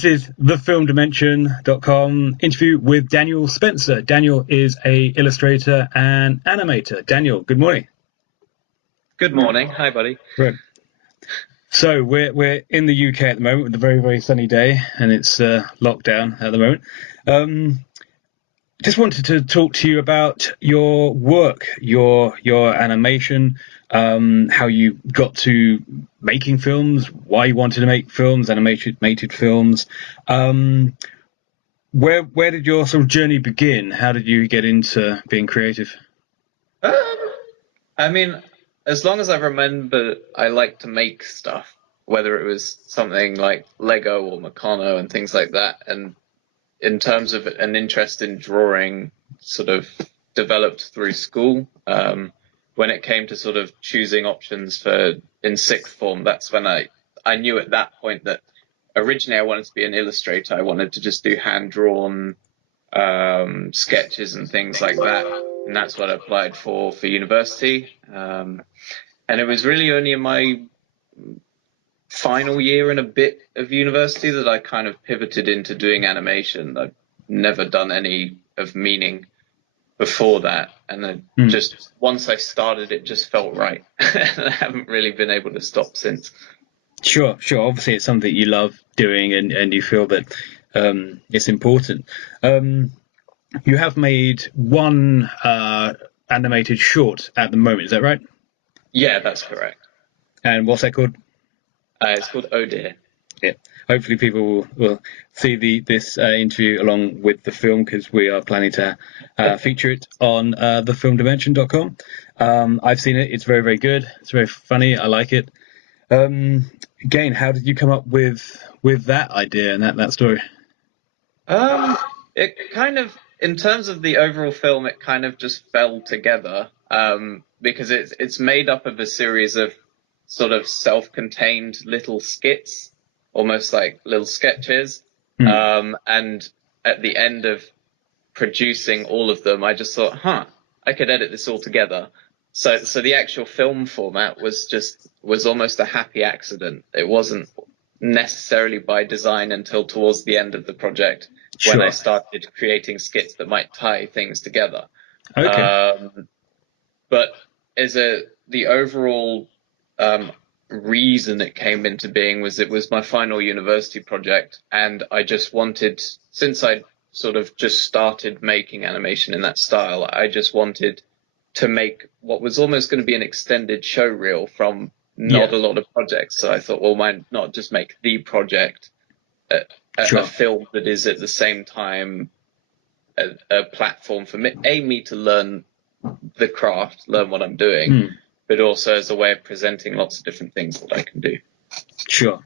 This is thefilmdimension.com interview with Daniel Spencer. Daniel is a illustrator and animator. Daniel, good morning. Good morning. Hi, buddy. Right. So we're in the UK at the moment with a very, very sunny day, and it's lockdown at the moment. Just wanted to talk to you about your work, your animation, how you got to making films, why you wanted to make films, animated films. Where did your sort of journey begin? How did you get into being creative? Um, I mean, as long as I remember, I like to make stuff, whether it was something like Lego or Meccano and things like that. And in terms of an interest in drawing, sort of developed through school. When it came to sort of choosing options for in sixth form, that's when I knew at that point that originally I wanted to be an illustrator. I wanted to just do hand drawn sketches and things like that, and that's what I applied for university. And it was really only in my final year and a bit of university that I kind of pivoted into doing animation. I've never done any of meaning before that, and then just once I started, it just felt right. And I haven't really been able to stop since. Sure. Obviously, it's something you love doing, and you feel that it's important. You have made one animated short at the moment. Is that right? Yeah, that's correct. And what's that called? It's called Oh Dear. Yeah. Hopefully, people will see this interview along with the film, because we are planning to feature it on thefilmdimension.com. I've seen it. It's very, very good. It's very funny. I like it. Again, how did you come up with that idea and that story? It kind of, in terms of the overall film, it kind of just fell together, because it's made up of a series of sort of self-contained little skits, almost like little sketches. And at the end of producing all of them, I just thought, I could edit this all together. So the actual film format was almost a happy accident. It wasn't necessarily by design until towards the end of the project, when I started creating skits that might tie things together. Okay. But the overall reason it came into being was it was my final university project, and I just wanted, since I sort of just started making animation in that style, I just wanted to make what was almost going to be an extended show reel from not a lot of projects. So I thought, well, why not just make the project a film that is at the same time a platform for me to learn the craft, learn what I'm doing, but also as a way of presenting lots of different things that I can do. Sure.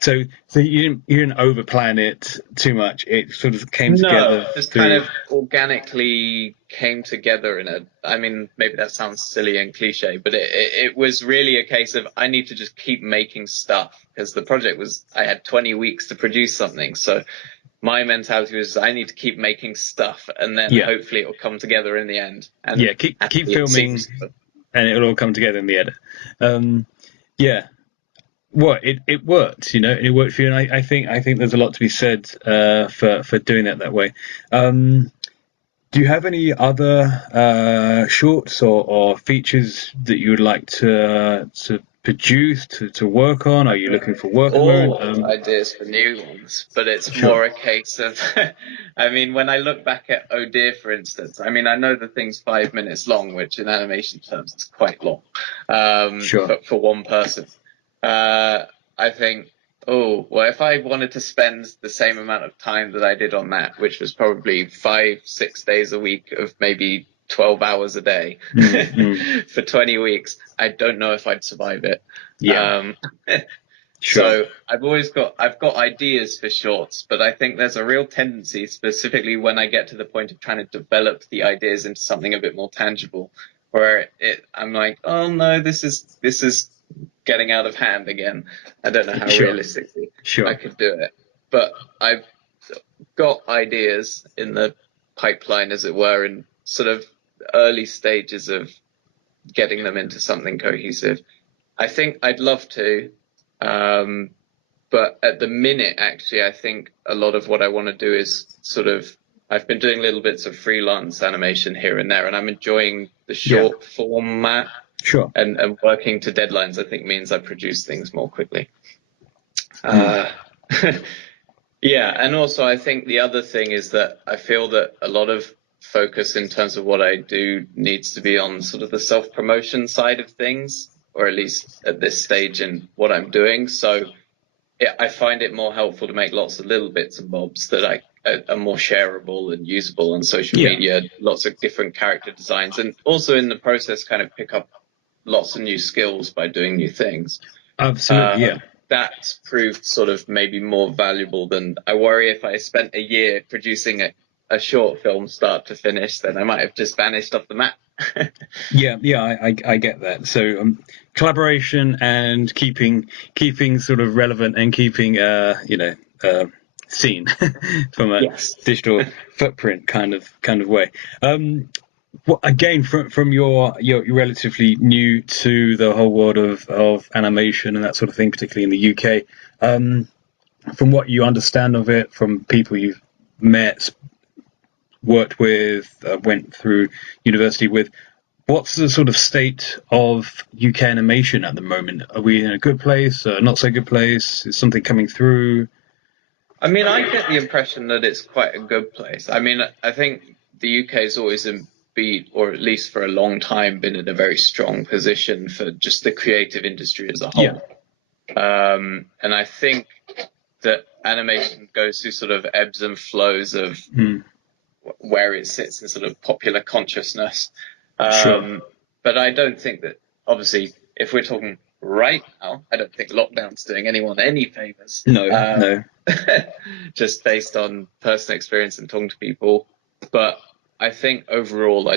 So you didn't overplan it too much. It sort of came together. No, just kind of organically came together I mean, maybe that sounds silly and cliche, but it was really a case of I need to just keep making stuff, because the project was, I had 20 weeks to produce something. So my mentality was I need to keep making stuff, and then hopefully it will come together in the end. And keep filming, and it'll all come together in the edit. Well, it worked, it worked for you, and I think there's a lot to be said for doing it that way. Do you have any other shorts or features that you would like to produce, to work on? Are you looking for work at the moment? Ideas for new ones, but it's more a case of, I mean, when I look back at Oh Dear, for instance, I mean, I know the thing's 5 minutes long, which in animation terms is quite long, for one person. I think, if I wanted to spend the same amount of time that I did on that, which was probably 5-6 days a week of maybe 12 hours a day for 20 weeks, I don't know if I'd survive it. So I've got ideas for shorts, but I think there's a real tendency, specifically when I get to the point of trying to develop the ideas into something a bit more tangible, where I'm like, oh no, this is getting out of hand again. I don't know how realistically I could do it, but I've got ideas in the pipeline, as it were, in sort of early stages of getting them into something cohesive. I think I'd love to But at the minute, actually, I think a lot of what I want to do is I've been doing little bits of freelance animation here and there, and I'm enjoying the short format. Sure. And working to deadlines, I think, means I produce things more quickly. Yeah, and also I think the other thing is that I feel that a lot of focus in terms of what I do needs to be on sort of the self-promotion side of things, or at least at this stage in what I'm doing. So I find it more helpful to make lots of little bits and bobs that are more shareable and usable on social media, lots of different character designs, and also in the process kind of pick up lots of new skills by doing new things. Absolutely, That's proved sort of maybe more valuable than I worry if I spent a year producing a short film start to finish, then I might have just vanished off the map. I get that. So collaboration and keeping sort of relevant and keeping seen from a digital footprint kind of way. Well, again, from you're relatively new to the whole world of animation and that sort of thing, particularly in the UK. From what you understand of it, from people you've met, worked with, went through university with, what's the sort of state of UK animation at the moment? Are we in a good place, not so good place? Is something coming through? I mean, I get the impression that it's quite a good place. I mean, I think the UK has always or at least for a long time, been in a very strong position for just the creative industry as a whole. And I think that animation goes through sort of ebbs and flows of where it sits in sort of popular consciousness. But I don't think that, obviously, if we're talking right now, I don't think lockdown's doing anyone any favors. No. Just based on personal experience and talking to people. But I think overall,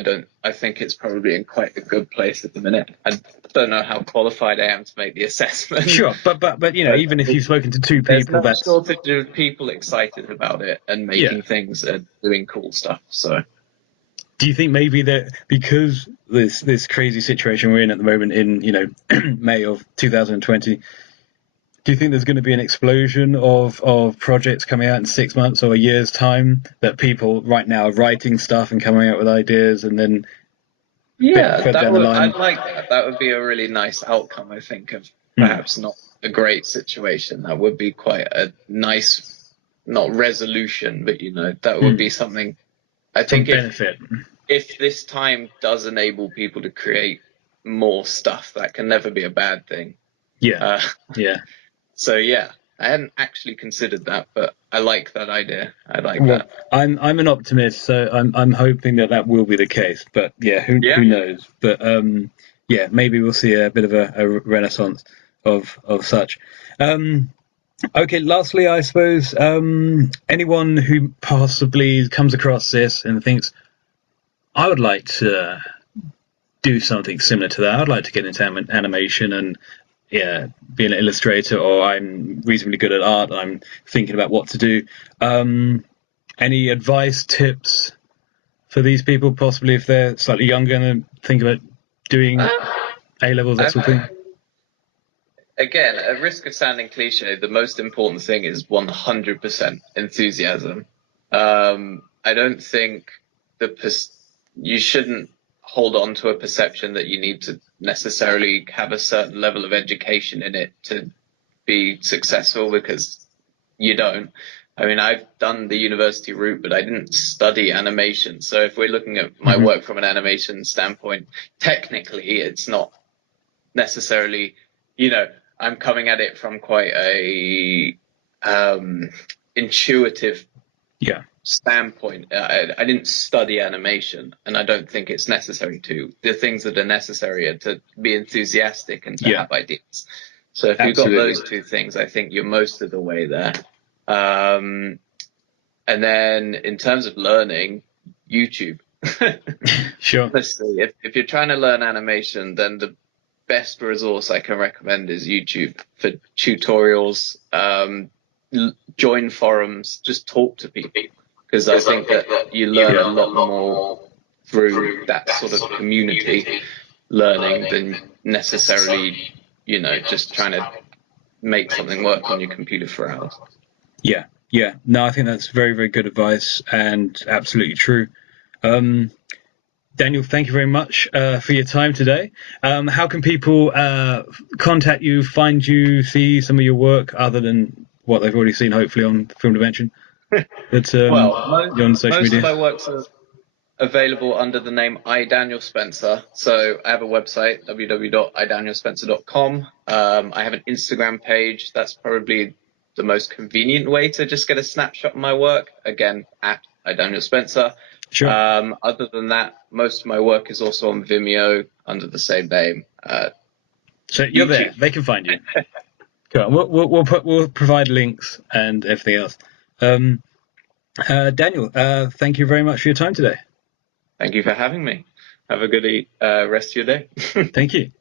I think it's probably in quite a good place at the minute. I don't know how qualified I am to make the assessment. Sure, but even if you've spoken to two people, there's no shortage of people excited about it and making things and doing cool stuff. So, do you think maybe that because this crazy situation we're in at the moment in May of 2020? Do you think there's going to be an explosion of projects coming out in 6 months or a year's time, that people right now are writing stuff and coming out with ideas, and then I'd like that. That would be a really nice outcome, I think, of perhaps not a great situation. That would be quite a nice, not resolution, but that would be something. I think benefit. If this time does enable people to create more stuff, that can never be a bad thing. So I hadn't actually considered that, but I like that idea. I like that. I'm an optimist, so I'm hoping that will be the case. But who knows? But maybe we'll see a bit of a renaissance of such. Okay. Lastly, I suppose anyone who possibly comes across this and thinks, I would like to do something similar to that. I'd like to get into animation and be an illustrator, or I'm reasonably good at art and I'm thinking about what to do. Any advice, tips for these people, possibly if they're slightly younger and think about doing A-levels, that sort of thing? Again, at risk of sounding cliche, the most important thing is 100% enthusiasm. I don't think you shouldn't hold on to a perception that you need to necessarily have a certain level of education in it to be successful, because you don't. I mean, I've done the university route, but I didn't study animation. So if we're looking at my work from an animation standpoint, technically it's not necessarily, I'm coming at it from quite a intuitive standpoint. I didn't study animation, and I don't think it's necessary to. The things that are necessary are to be enthusiastic and to have ideas. So if you've got those two things, I think you're most of the way there. And then in terms of learning, YouTube. Sure. Honestly, if you're trying to learn animation, then the best resource I can recommend is YouTube for tutorials. Join forums, just talk to people, because I think that you learn a lot more through that sort of community learning than necessarily, just trying to make something work on your computer for hours. Yeah, yeah. No, I think that's very, very good advice and absolutely true. Daniel, thank you very much for your time today. How can people contact you, find you, see some of your work other than what they've already seen, hopefully, on Film Dimension? But Well, you're on social most of media. my works are available under the name Daniel Spencer. So I have a website, www.idanielspencer.com. I have an Instagram page. That's probably the most convenient way to just get a snapshot of my work. Again, at Daniel Spencer. Sure. Other than that, most of my work is also on Vimeo under the same name. So you're YouTube. there. They can find you. Cool. We'll provide links and everything else. Daniel, thank you very much for your time today. Thank you for having me. Have a good rest of your day. Thank you.